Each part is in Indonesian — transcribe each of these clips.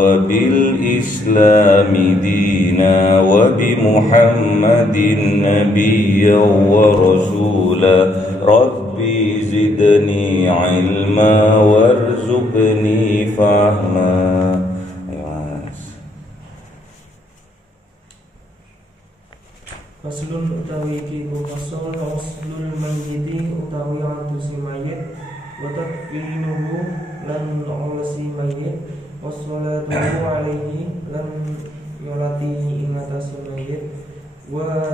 وبالإسلام دينا وبمحمد نبيا ورسولا ربي زدني علما وارزقني فهما. Faslun utawi iki fasal uslul mayyiti utawi antusi mayit wa takfinuhu lan olesi mayit wassalatu alaihi lan nyolati ing atase mayit wa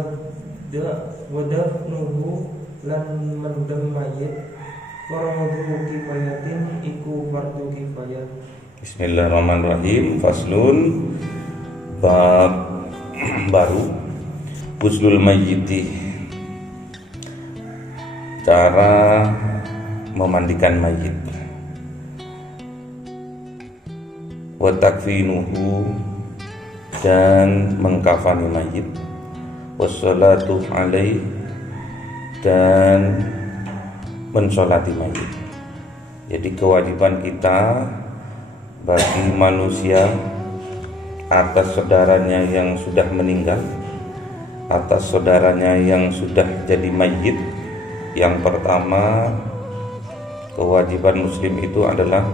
dafnuhu lan mendem mayit fardu kifayatin iku fardu kifayah. Bismillahirrahmanirrahim. Faslun bab baru Ghuslul mayyiti, cara memandikan mayit, wa takfinuhu dan mengkafani mayit, wassalatu alaih dan mensolati mayit. Jadi kewajiban kita bagi manusia atas saudaranya yang sudah meninggal, atas saudaranya yang sudah jadi mayit, yang pertama kewajiban muslim itu adalah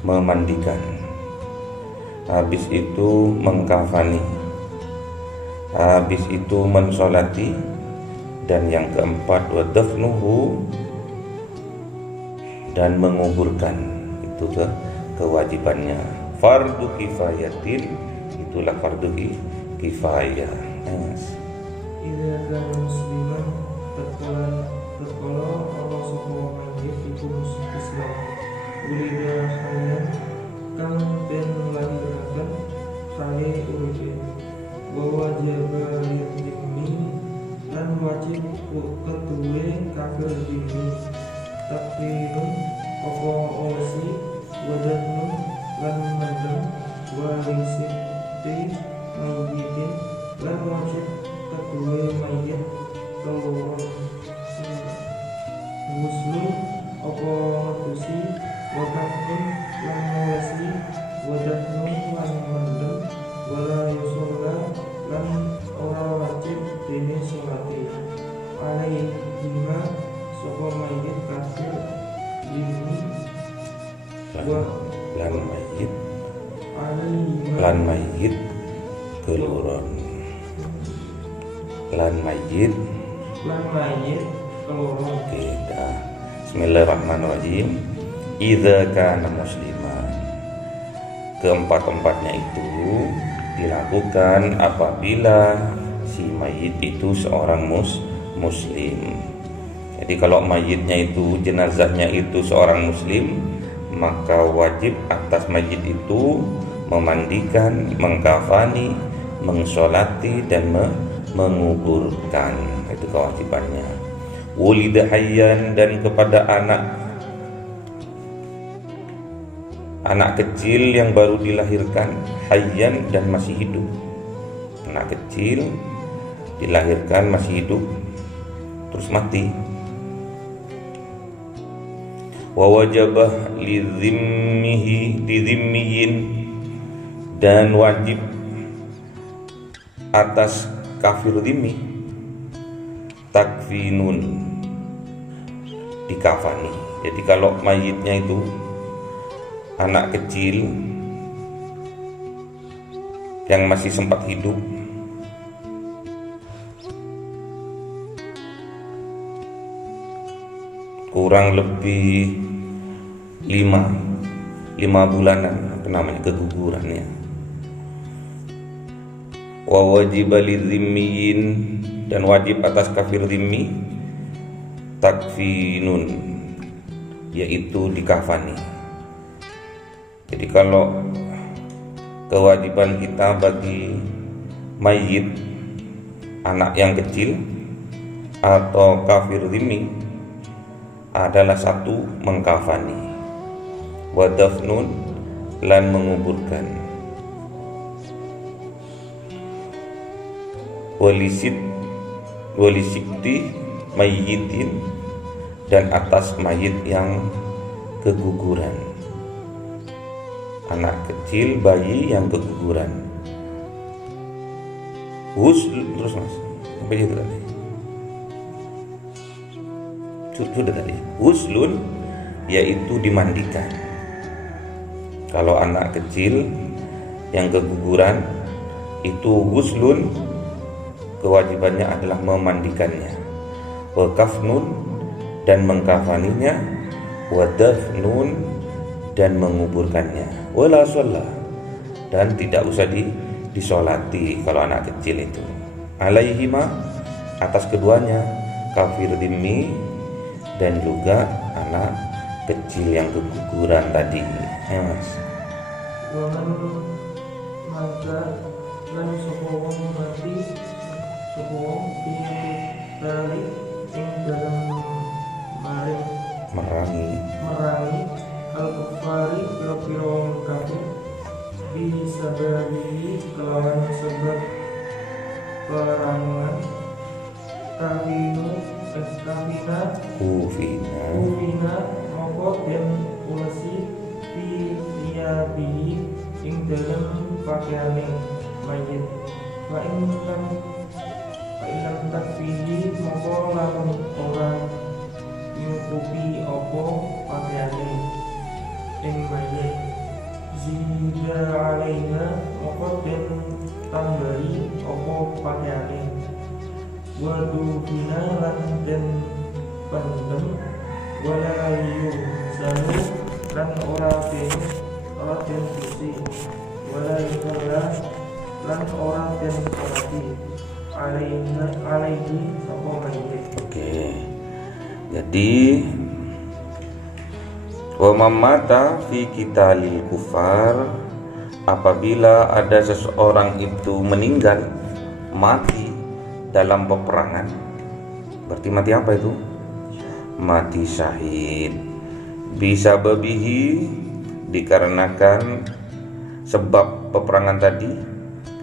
memandikan, habis itu mengkafani, habis itu mensolati, dan yang keempat wadafnuhu dan menguburkan. Itu kewajibannya. Fardu kifayatin, itulah fardu kifayah. Idza kana musliman tatkala Allah subhanahu wa ta'ala iku Islam ulida hayyan kang den lahiraken sae uripe wa wajib lidhimmi lan wajib ketuwe kafir dhimmi takfirun apa olesi wadahnu lan mendem wa risiti mayyitin lan wajib ketuwe mayit keloro muslim apa ngadusi wakafun lan ngolesi wadahnu lan mendem wala yusolla lan ora wajib dene sholati alaihima sapa mayit kafir ini lan mayit keluron lan mayit keloro. Kita Bismillahirrahmanirrahim. Idza kana musliman, keempat-empatnya itu dilakukan apabila si mayit itu seorang muslim. Jadi kalau mayitnya itu, jenazahnya itu seorang muslim, maka wajib atas mayit itu memandikan, mengkafani, mengsolati dan menguburkan. Itu kewajibannya. Wulida hayyan, dan kepada anak kecil yang baru dilahirkan, hayyan dan masih hidup. Anak kecil dilahirkan masih hidup terus mati. Wa wajabah lidhimmiyin, dan wajib atas kafir dhimmi takfinun, dikafani. Jadi kalau mayitnya itu anak kecil yang masih sempat hidup, kurang lebih 5 bulanan, itu namanya kegugurannya. Wa wajiba lidzimmiyin, dan wajib atas kafir dhimmi takfinun, yaitu dikafani. Jadi kalau kewajiban kita bagi mayit anak yang kecil atau kafir dhimmi adalah satu, mengkafani, wa dafnun, lan menguburkan, walisikti mayyitin, dan atas mayit yang keguguran. anak kecil, bayi yang keguguran. Terus mas, sampai itu tadi. Sudah tadi. Huslun yaitu dimandikan. Kalau anak kecil yang keguguran itu huslun, kewajibannya adalah memandikannya. Wa kafnun, dan mengkafaninya. Wa dafnun, dan menguburkannya. Wala sholat, dan tidak usah disolati kalau anak kecil itu. Alaihima, atas keduanya, kafir dhimmi, dan juga anak kecil yang keguguran tadi. Ya mas. Waman maka lan sopowong mati sopowong dari ing dalam merangi al-kufari piro-piro kafir bisababihi kelawan sebab perangan kufina moko den ulesi bihi ing dalam pakaiane mayit wa ing lam takfihi moko lamun ora nyukupi opo pakaiane ing mayit zida alaiha moko den tambahi opo pakaiane wadu bina lan den pendem wala yuzalu lan ora den suci wala yukalla lan ora den salati alaihi sapa mayit. Oke. Jadi wa mamata fi qitalil kufar, apabila ada seseorang itu meninggal, mati dalam peperangan. Berarti mati apa itu? Mati syahid. Bisa babihi, dikarenakan sebab peperangan tadi,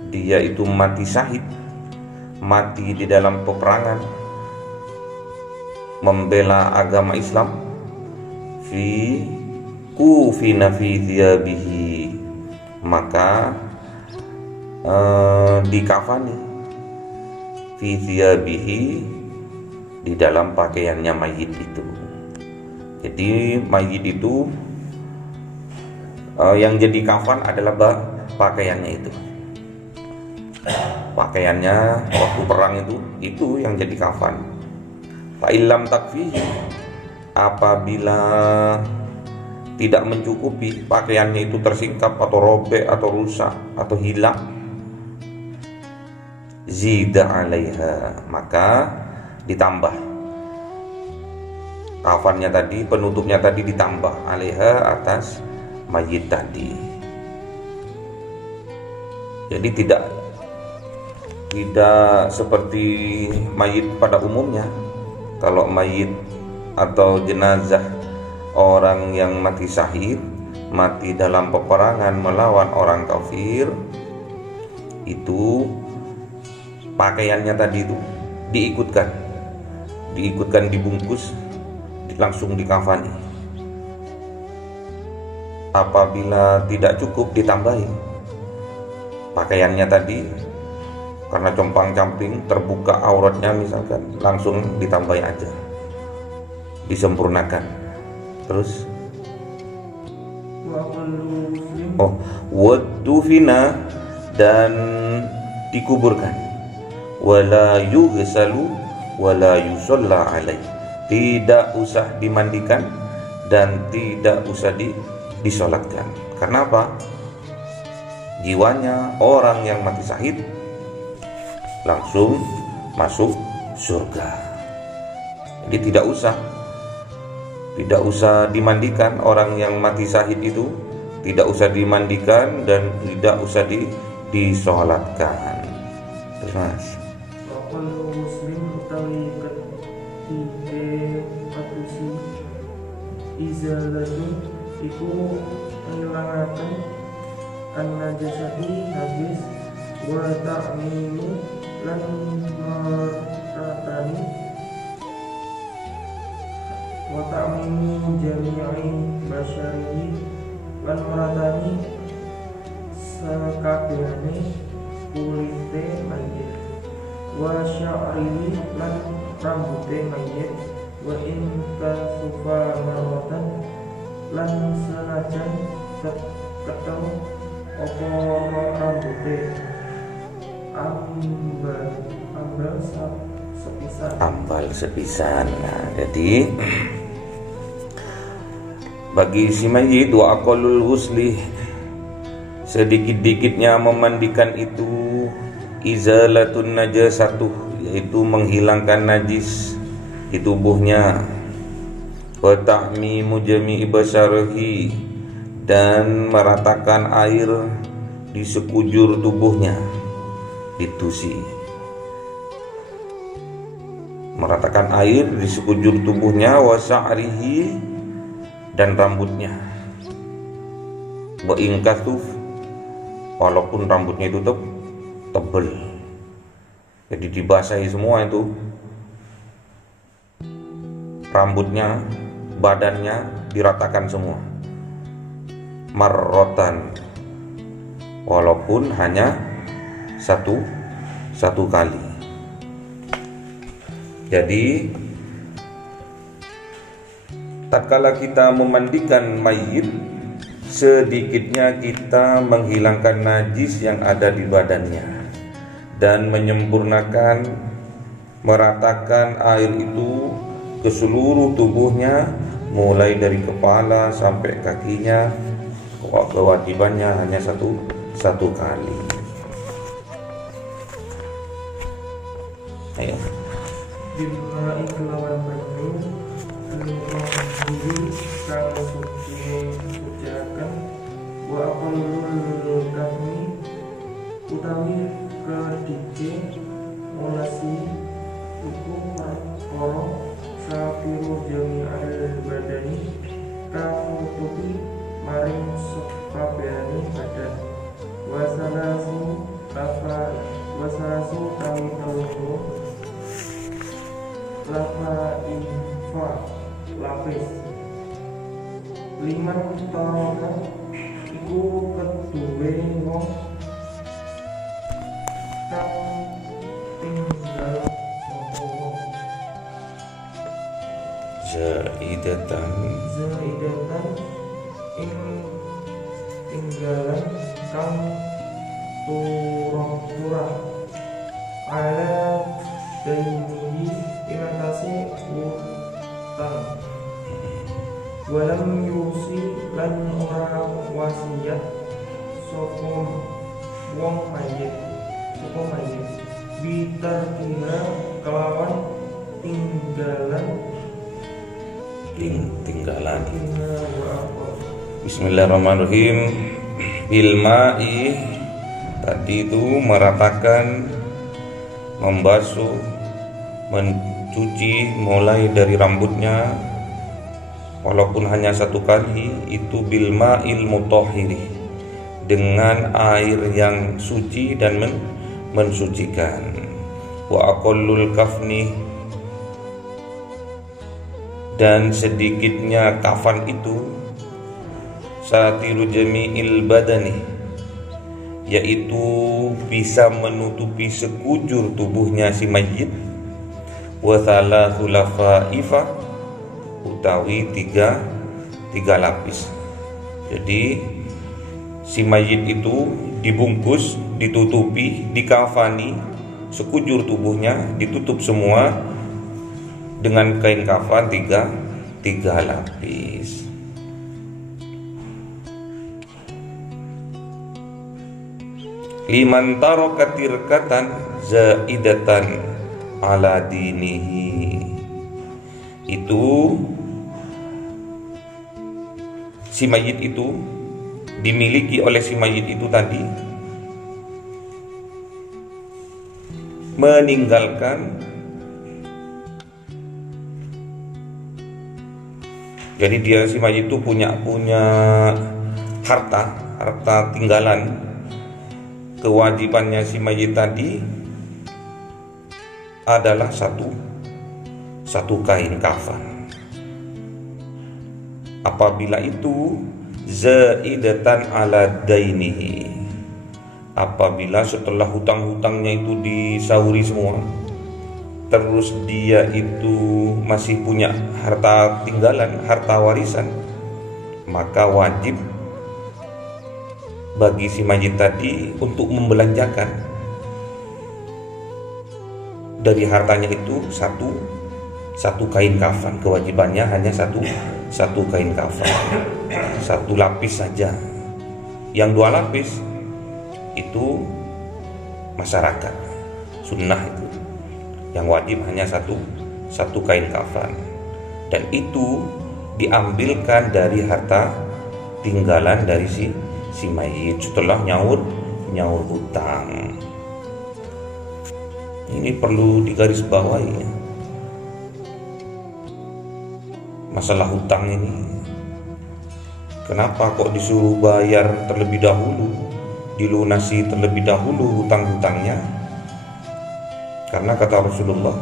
dia itu mati syahid, mati di dalam peperangan membela agama Islam. Fi kufina fi thiyabihi, maka dikafani fi thiyabihi, di dalam pakaiannya mayit itu. Jadi mayit itu yang jadi kafan adalah pakaiannya itu. Pakaiannya waktu perang itu yang jadi kafan. Fa illam takfihi, apabila tidak mencukupi, pakaiannya itu tersingkap atau robek atau rusak atau hilang, zida alaiha, maka ditambah kafannya tadi, penutupnya tadi ditambah, alaiha, atas mayit tadi. Jadi tidak seperti mayit pada umumnya. Kalau mayit atau jenazah orang yang mati syahid, mati dalam peperangan melawan orang kafir, itu pakaiannya tadi itu diikutkan dibungkus, langsung dikafani. Apabila tidak cukup, ditambahi pakaiannya tadi, karena compang-camping terbuka auratnya misalkan, langsung ditambahi aja, disempurnakan. Terus wadufina, dan dikuburkan, wala yughsalu wala yusalla alaih, tidak usah dimandikan dan tidak usah disolatkan. Karena apa? Jiwanya orang yang mati syahid langsung masuk surga. Jadi tidak usah dimandikan orang yang mati syahid itu, tidak usah dimandikan dan tidak usah disolatkan. Terus mas, muslim utawi ketiga atusi izalatun iku ngilangaken an-najasati habis wa ta'mimu lan meratani wa ta'mimu jami'i basyarihi lan meratani sakabehane kulite mayit, wa sya'rihi lan rambute mayit, wa in kasufa marwatan lan senajan ketemu apa rambute ambal sepisan. Nah, jadi bagi si mayit wa aqallul ghusli, sedikit-dikitnya memandikan itu izalatun najasatuh, yaitu menghilangkan najis di tubuhnya, wa ta'mimu jami'i basyarihi, dan meratakan air di sekujur tubuhnya. Itu sih, meratakan air di sekujur tubuhnya, wa sya'rihi, dan rambutnya, wa inkasuf, walaupun rambutnya itu tebal, jadi dibasahi semua itu rambutnya, badannya diratakan semua, marrotan, walaupun hanya satu kali. Jadi tatkala kita memandikan mayit, sedikitnya kita menghilangkan najis yang ada di badannya dan menyempurnakan, meratakan air itu ke seluruh tubuhnya, mulai dari kepala sampai kakinya. Kewajibannya hanya satu kali. Ayo. Dimai kelawan banyu al-mahdi kang suciaken, wa aqallul kafni utawi kedike mulasi iku perkara sapiru jami'al badani kang nutupi maring sakabehane badan, wasalasu kami tawudu lafa infa lapis liman taraka iku keduwe wong kang tinggal zaidatan ing tinggalan kang turah ala dainihi ing atase utang, walam yusi lan ora wasiat sapa wong mayit bitarkina kelawan tinggalan. Bismillahirrahmanirrahim. Bilma'i, tadi itu meratakan, membasuh, mencuci mulai dari rambutnya, walaupun hanya satu kali, itu bilma'il mutahhiri, dengan air yang suci dan mensucikan. Wa aqallul kafni, dan sedikitnya kafan itu satiru jami'il badani, yaitu bisa menutupi sekujur tubuhnya si mayit, wa thalathu lafaifa, utawi tiga lapis. Jadi si mayit itu dibungkus, ditutupi, dikafani sekujur tubuhnya, ditutup semua dengan kain kafan tiga lapis. Liman taraka tirkatan zaidatan ala dinihi, itu si mayit itu dimiliki oleh si mayit itu tadi meninggalkan, jadi dia si mayit itu punya harta tinggalan. Kewajibannya si mayit tadi adalah satu kain kafan. Apabila itu zaidatan ala dainihi, apabila setelah hutang-hutangnya itu disauri semua, terus dia itu masih punya harta tinggalan, harta warisan, maka wajib bagi si mayit tadi untuk membelanjakan dari hartanya itu satu kain kafan. Kewajibannya hanya satu kain kafan, satu lapis saja. Yang 2 lapis itu masyarakat, sunnah itu. Yang wajib hanya satu kain kafan, dan itu diambilkan dari harta tinggalan dari si mayit setelah nyaur hutang. Ini perlu digarisbawahi ya. Masalah hutang ini, kenapa kok disuruh bayar terlebih dahulu, dilunasi terlebih dahulu hutang-hutangnya? Karena kata Rasulullah,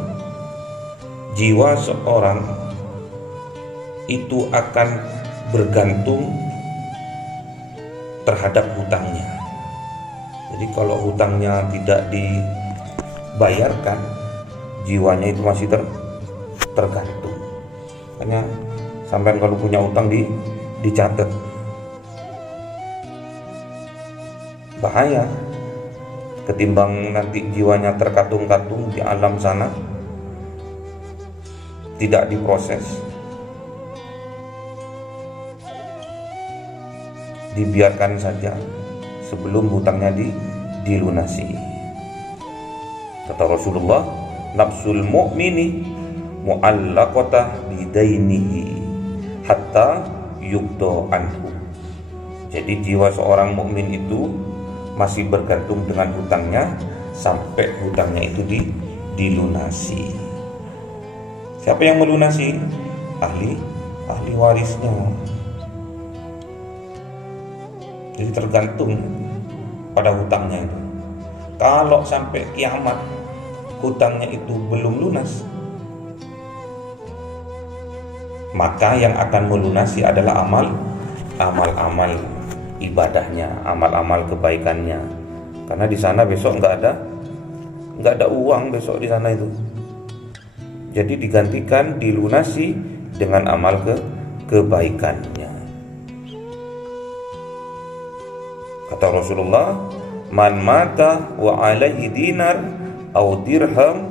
jiwa seorang itu akan bergantung terhadap hutangnya. Jadi kalau hutangnya tidak dibayarkan, jiwanya itu masih tergantung. Makanya sampai kalau punya hutang dicatat. Bahaya ketimbang nanti jiwanya terkatung-katung di alam sana, tidak diproses, dibiarkan saja sebelum hutangnya dilunasi. Kata Rasulullah, nafsul mu'mini mu'allaqatah bidainihi hatta yuqda anhu. Jadi jiwa seorang mukmin itu masih bergantung dengan hutangnya sampai hutangnya itu dilunasi. Siapa yang melunasi? Ahli warisnya. Jadi tergantung pada hutangnya itu. Kalau sampai kiamat hutangnya itu belum lunas, maka yang akan melunasi adalah amal-amal ibadahnya, amal-amal kebaikannya. Karena di sana besok nggak ada uang besok di sana itu. Jadi digantikan, dilunasi dengan amal kebaikannya. Kata Rasulullah, man mata wa alaihi dinar aw dirham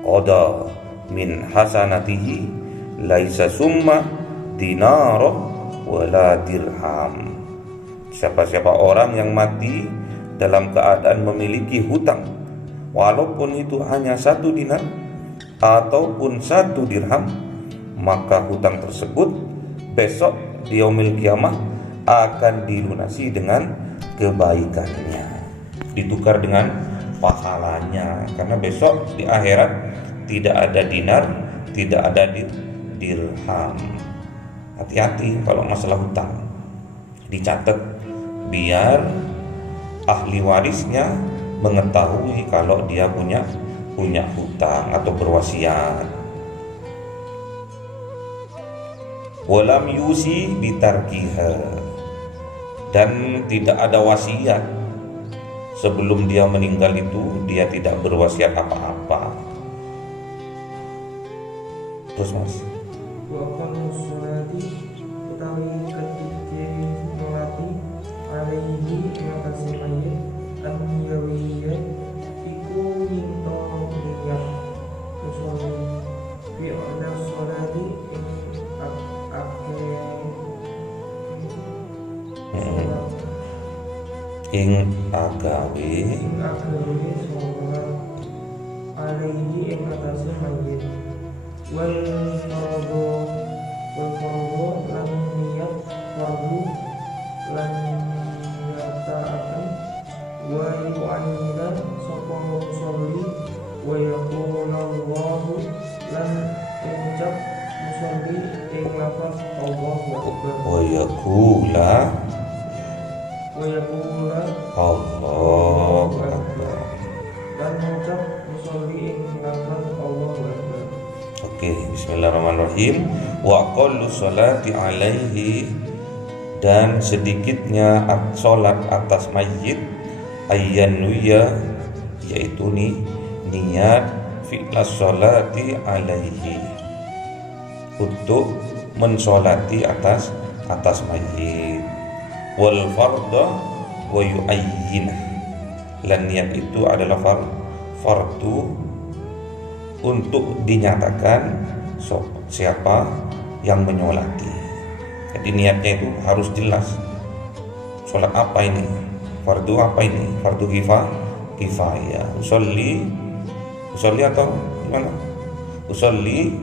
qada min hasanatihi laisa summa dinara wala dirham. Siapa-siapa orang yang mati dalam keadaan memiliki hutang, walaupun itu hanya 1 dinar ataupun 1 dirham, maka hutang tersebut besok di yaumil kiamah akan dilunasi dengan kebaikannya, ditukar dengan pahalanya. Karena besok di akhirat tidak ada dinar, tidak ada dirham. Hati-hati kalau masalah hutang, dicatat biar ahli warisnya mengetahui kalau dia punya hutang atau berwasiat. Walam yusi bitarkiha, dan tidak ada wasiat sebelum dia meninggal itu, dia tidak berwasiat apa-apa. Terus Mas, wa aqamus sholati utawi ketika nolati alaihi ngatasi mayit an yawiyah iku minto niat musolli bi'ala sholati ing agawe sholat alaihi ing ngatasi mayit wal fardu lan niat fardu lan nyataaken wa yu'anina sapa musolli wa yaqulu Allahu lan ucap musolli ing lafaz Allahu akbar wa yaqula Allahu akbar, dan mengucap musolli ing lafaz Allahu akbar. Oke, bismillahirrahmanirrahim. Wa aqallu sholati alaihi, dan sedikitnya sholat atas mayit ayyanuya, yaitu niat fi'las sholati alaihi, untuk mensolati atas mayit. Wal farda wa yu'ayyin, dan niat itu adalah fardu untuk dinyatakan siapa yang menyolati. Jadi niatnya itu harus jelas. Sholat apa ini? Fardu apa ini? Fardu kifayah. Usolli atau gimana? Usolli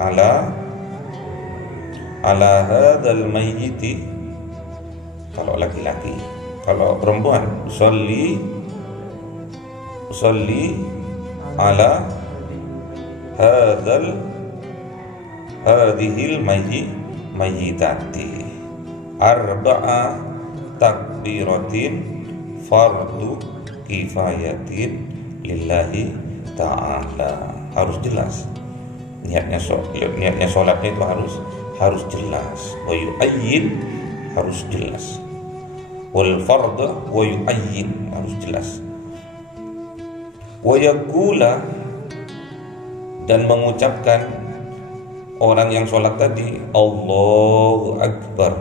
ala hadzal mayyiti kalau laki-laki. Kalau perempuan usolli ala hadhil mayyitati arba'a takbiratin fardu kifayatin lillahi ta'ala. Harus jelas niatnya sholatnya itu harus jelas. Wa yu'ayyin, harus jelas. Wal farda wa yu'ayyin, harus jelas. Wa yaqula, dan mengucapkan orang yang sholat tadi Allahu Akbar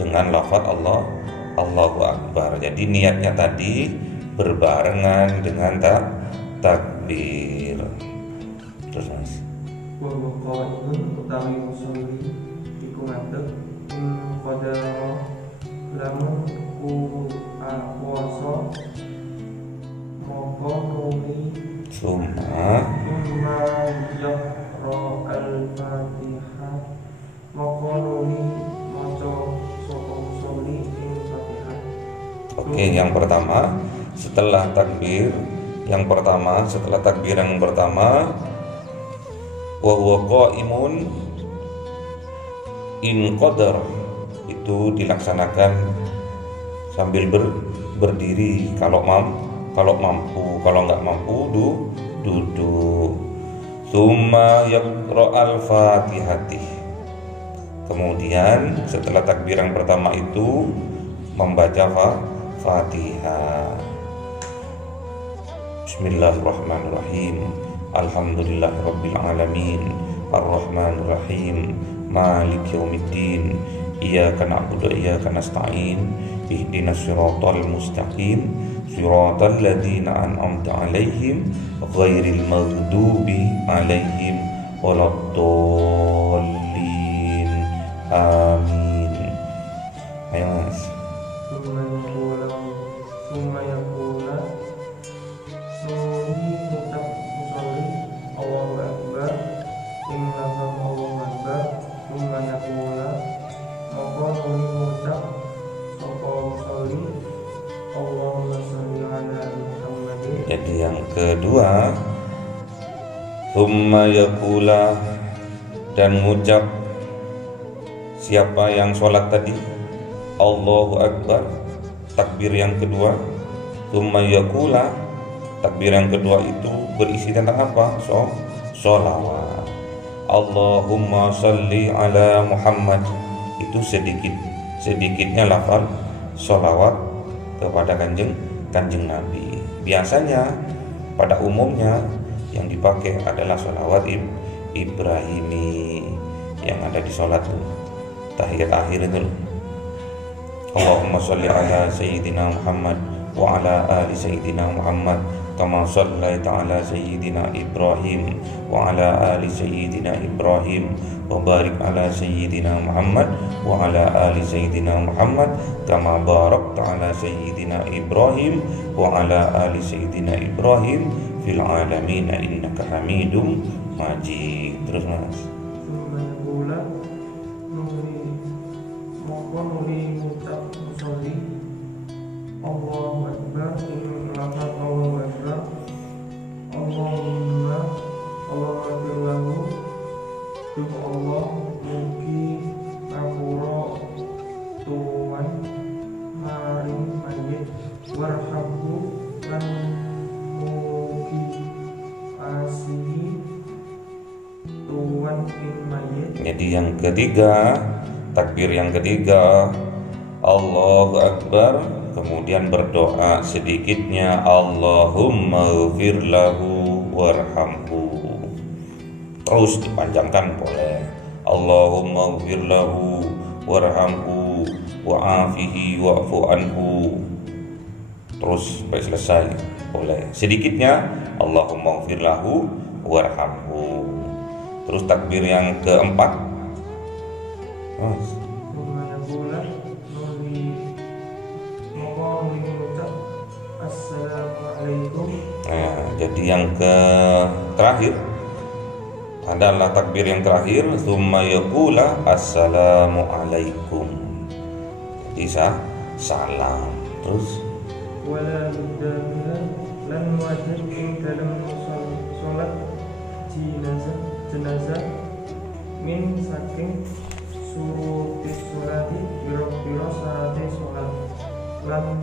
dengan lafaz Allahu Akbar. Jadi niatnya tadi berbarengan dengan takbir. Terus Mas. Wa qa'imun utawi musolli iku ngadeg qadara lamun ku puasa moko nuli Summa yaqra al-Fatihah, moko nuli maca sapa musolli ing Fatihah. Oke, yang pertama setelah takbir yang pertama wa huwa qaimun in qadar, itu dilaksanakan sambil berdiri kalau mampu, kalau nggak mampu duduk. Tsumma yaqra al-Fatihati, kemudian setelah takbir yang pertama itu membaca Fatihah. Bismillahirrahmanirrahim. Alhamdulillahirabbil alamin. Arrahmanirrahim. Maliki yaumiddin. Iyyaka na'budu wa iyyaka nasta'in. Ihdinas siratal mustaqim. Siratal ladzina an'amta 'alaihim ghairil maghdubi 'alaihim waladdallin. Amin. Ayo Mas. Summa yaqula nuli ngucap musolli Allahu Akbar ing lafaz Allahu Akbar. Summa yaqula moko nuli ngucap sapa musolli Allahumma sholli ala Muhammad. Jadi yang kedua summa yaqula, dan ngucap siapa yang sholat tadi Allahu Akbar, takbir yang kedua. Summa yaqula, takbir yang kedua itu berisi tentang apa? Sholawat. Allahumma sholli ala Muhammad, itu sedikitnya lafal sholawat kepada kanjeng Nabi. Biasanya pada umumnya yang dipakai adalah sholawat Ibrahimi yang ada di sholat tahiyat akhir itu. Allahumma sholli ala sayyidina Muhammad wa ala ali sayyidina Muhammad kama shallaita ala sayyidina Ibrahim wa ala ali sayyidina Ibrahim wa barik ala sayyidina Muhammad wa ala ali sayyidina Muhammad kama barakta ala sayyidina Ibrahim wa ala ali sayyidina Ibrahim fil alamin innaka Hamidum Majid. Terus Mas. Summa yaqula nuli ngucap musolli Allahu Akbar ing lafaz Allahu Akbar. Allahumma lahu Duh Allah mugi ngapura tuwan maring mayit warhamhu lan mugi asihi tuwan ing mayit. Jadi yang ketiga, takbir yang ketiga Allahu Akbar, kemudian berdoa sedikitnya Allahumma ighfir lahu warhamhu. Terus dipanjangkan boleh. Allahumma ighfir lahu warhamhu wa'afihi wa'fu anhu. Terus sampai selesai boleh. Sedikitnya Allahumma ighfir lahu warhamhu. Terus takbir yang keempat. Nah, jadi yang terakhir adalah takbir yang terakhir, tsumma yaqula assalamu alaikum. Jadi salam. Terus wala mudamiran lan wajib ing dalam sholat jenazah min saking surutis sholati biro-biro syaratnya sholat lan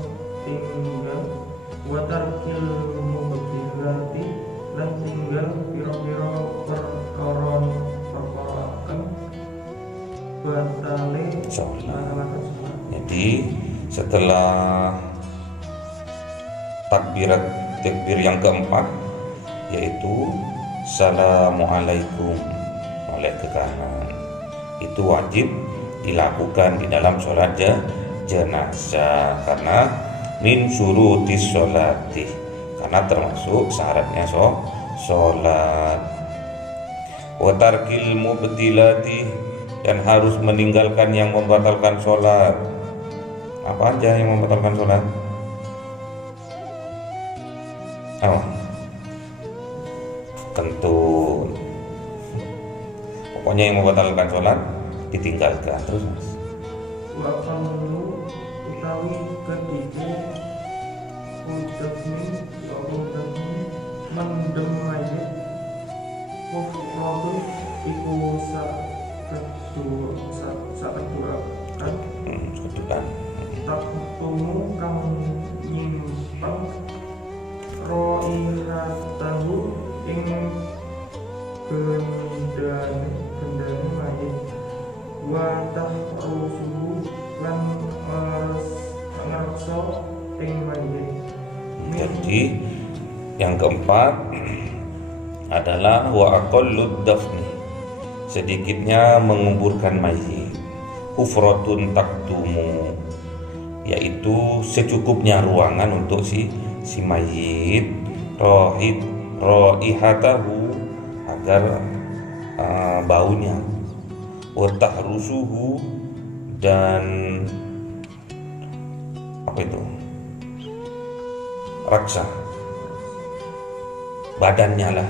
tinggal watarkil mubadilati lan tinggal biro-biro perkoron batale sholat. Jadi setelah takbir yang keempat yaitu Assalamualaikum oleh ke kanan, itu wajib dilakukan di dalam sholat jenazah karena min syurutis sholati, karena termasuk syaratnya sholat. Wa tarkil mubtilati, dan harus meninggalkan yang membatalkan sholat. Apa aja yang membatalkan sholat? Kentut. Pokoknya yang membatalkan sholat ditinggalkan. Terus mas. Wa qalu utawi ketiga udahni mendem mayit kufratu iku kedua kan tak tumu kang nyimpen roihatahu ing gendane mayit wa tahrusuhu lan ngerso ing mayit. Jadi yang keempat adalah wa aqallud dafni, sedikitnya menguburkan mayit. Hufratun takdumu, yaitu secukupnya ruangan untuk si mayit. Roihatahu, agar baunya. Wa tahrusuhu, dan apa itu? Raksa badannya lah,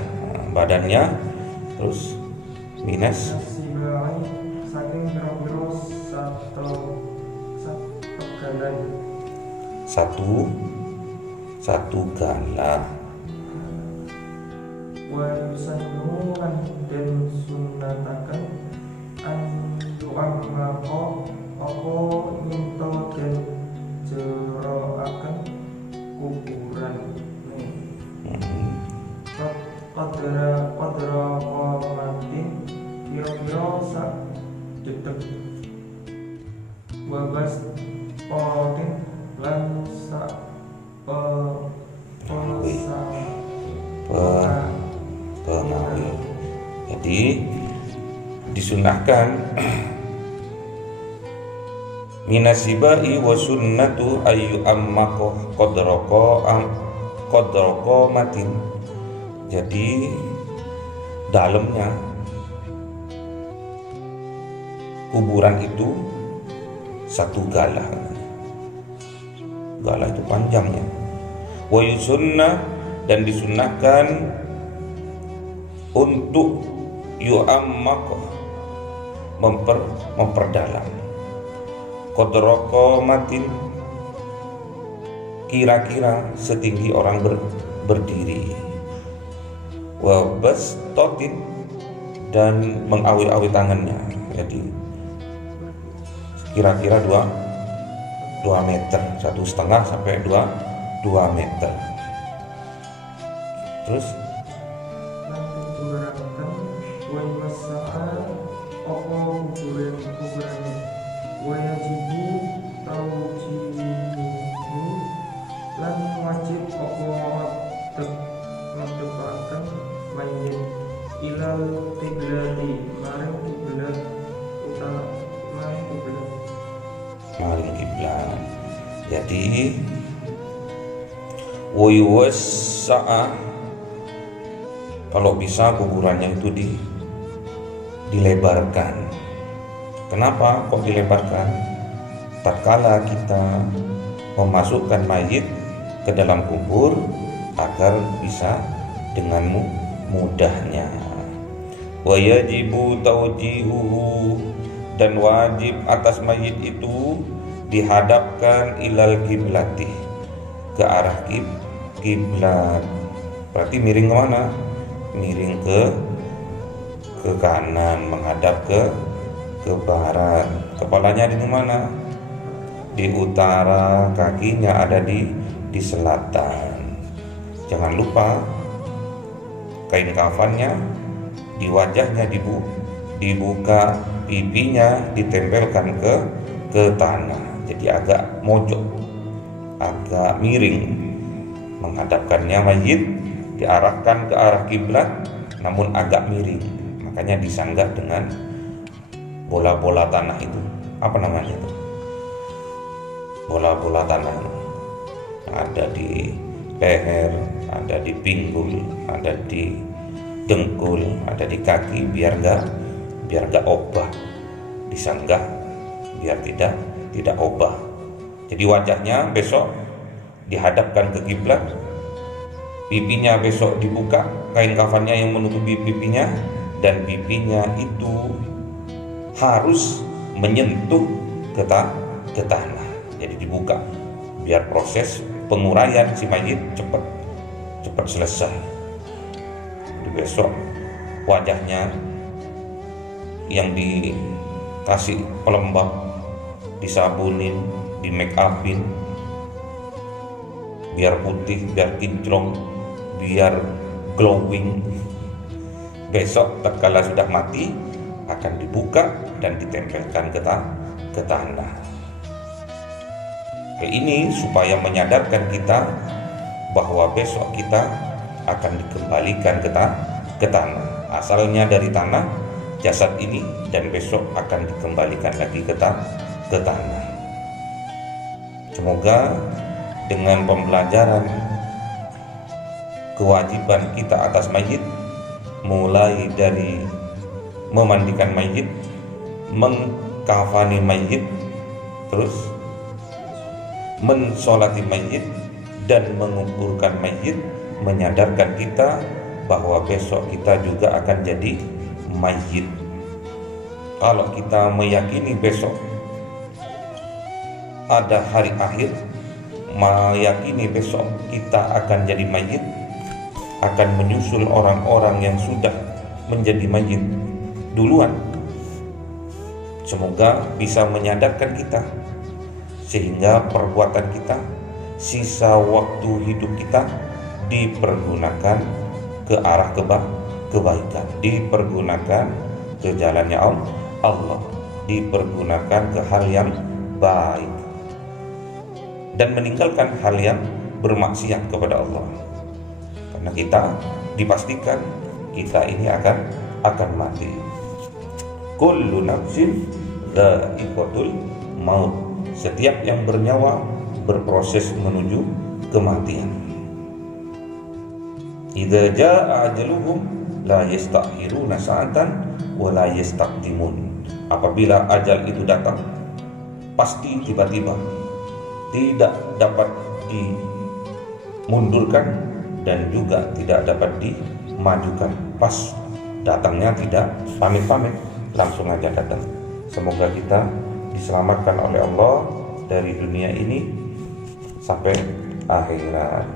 badannya. Terus minus saking pira-pira satu gala. Wa yusannu lan den sunnataken an yu'ammaqa apa nyinto den jeroaken kuburan qadra qamatin kira-kira sak dedek wabas potin lan sak pengawi. Jadi disunahkan minasibai wa sunnatu ayu ammaqo qadraqa matin. Jadi dalamnya kuburan itu satu gala. Gala itu panjangnya. Wa yusunnah, dan disunnahkan untuk yu'ammaq, memperdalam. Qadraqa matin, kira-kira setinggi orang berdiri. Wa bastotin, dan mengawi-awi tangannya. Jadi kira-kira 2 meter, 1,5 sampai 2 meter. Terus wayajibu tahu Jadi wayuwassa'a, kalau bisa kuburannya itu dilebarkan. Kenapa kok dilebarkan? Tatkala kita memasukkan mayit ke dalam kubur agar bisa dengan mudahnya. Wa yajibu tawjihuhu, dan wajib atas mayit itu dihadapkan ilal kiblati, ke arah kiblat. Berarti miring kemana? Miring ke kanan, menghadap ke barat. Kepalanya di mana? Di utara, kakinya ada di selatan. Jangan lupa kain kafannya di wajahnya dibuka, pipinya ditempelkan ke tanah. Jadi agak mojok, agak miring. Menghadapkannya mayit diarahkan ke arah kiblat, namun agak miring. Makanya disanggah dengan bola-bola tanah itu. Apa namanya itu? Bola-bola tanah yang ada di leher, ada di pinggul, ada di dengkul, ada di kaki, biar gak obah. Disanggah biar tidak obah. Jadi wajahnya besok dihadapkan ke kiblat, pipinya besok dibuka, kain kafannya yang menutupi pipinya, dan pipinya itu harus menyentuh ke tanah. Jadi dibuka biar proses penguraian si mayit cepat selesai. Jadi besok wajahnya yang dikasih pelembab, disabunin, di make upin, biar putih, biar kinclong, biar glowing. Besok tatkala sudah mati akan dibuka dan ditempelkan ke tanah. Ini supaya menyadarkan kita bahwa besok kita akan dikembalikan ke tanah. Asalnya dari tanah jasad ini, dan besok akan dikembalikan lagi ke tanah. Semoga dengan pembelajaran kewajiban kita atas mayit, mulai dari memandikan mayit, mengkafani mayit, terus mensolati mayit dan menguburkan mayit, menyadarkan kita bahwa besok kita juga akan jadi mayit. Kalau kita meyakini besok ada hari akhir, meyakini besok kita akan jadi mayit, akan menyusul orang-orang yang sudah menjadi mayit duluan. Semoga bisa menyadarkan kita, sehingga perbuatan kita, sisa waktu hidup kita dipergunakan ke arah kebaikan, dipergunakan ke jalannya Allah, dipergunakan ke hal yang baik, dan meninggalkan hal yang bermaksiat kepada Allah. Karena kita dipastikan kita ini akan mati. Kullu nafsin dha'iqatul maut. Setiap yang bernyawa berproses menuju kematian. Idza jaa ajaluhum la yastakhiruna sa'atan wa la yastaqdimun. Apabila ajal itu datang, pasti tiba-tiba, tidak dapat dimundurkan dan juga tidak dapat dimajukan. Pas datangnya tidak pamit-pamit, langsung aja datang. Semoga kita diselamatkan oleh Allah dari dunia ini sampai akhirat.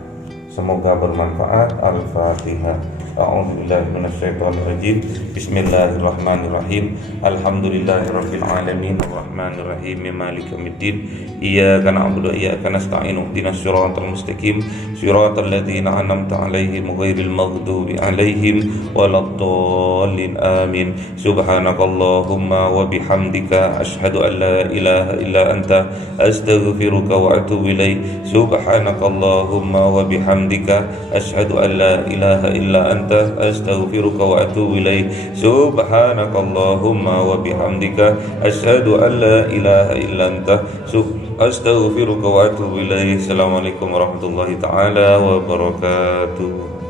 Semoga bermanfaat. Al-Fatihah. A'udzubillahi minasyaitonirrajim. Bismillahirrahmanirrahim. Alhamdulillahirabbil alamin arrahmanir rahim maliki yaumiddin. Iyyaka na'budu wa iyyaka nasta'in. Ihdinas siratal mustaqim. Siratal ladzina an'amta 'alaihim ghairil maghdubi 'alaihim waladdallin. Amin. Subhanakallahumma wa bihamdika asyhadu an la ilaha illa anta astaghfiruka wa atubu ilaik. Subhanakallahumma wa bihamdika asyhadu an la ilaha illa anta astaghfiruka wa atubu ilaik. Subhanakallahumma wa bihamdika asyhadu an la ilaha illa anta astaghfiruka wa atubu ilaik. Assalamualaikum warahmatullahi taala wabarakatuh.